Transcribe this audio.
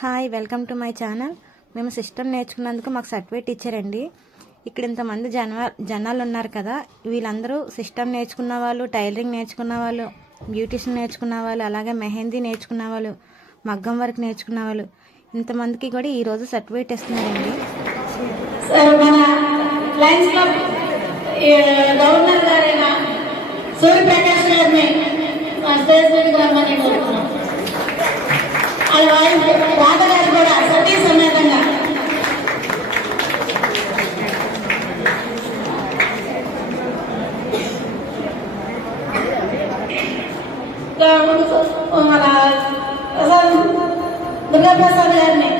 Hi, welcome to my channel. మేము system నేర్చుకున్నందుకు మాకు certificate ఇచ్చారండి. ఇక్కడ ఇంతమంది జనాలు ఉన్నారు కదా, వీళ్ళందరూ సిస్టమ్ నేర్చుకున్న వాళ్ళు, టైలరింగ్ నేర్చుకున్న వాళ్ళు, బ్యూటిషియన్ నేర్చుకున్న వాళ్ళు, అలాగే మెహందీ నేర్చుకున్న వాళ్ళు, మగ్గం వర్క్ నేర్చుకున్న వాళ్ళు, ఇంతమందికి కూడా ఈరోజు సర్టిఫికేట్ ఇస్తున్నారండి. గవర్నర్ గారైన సూర్యప్రకాష్ గారిని రాధగారు కూడా సతీ సమేతంగా మన దుర్గాప్రసాద్ గారిని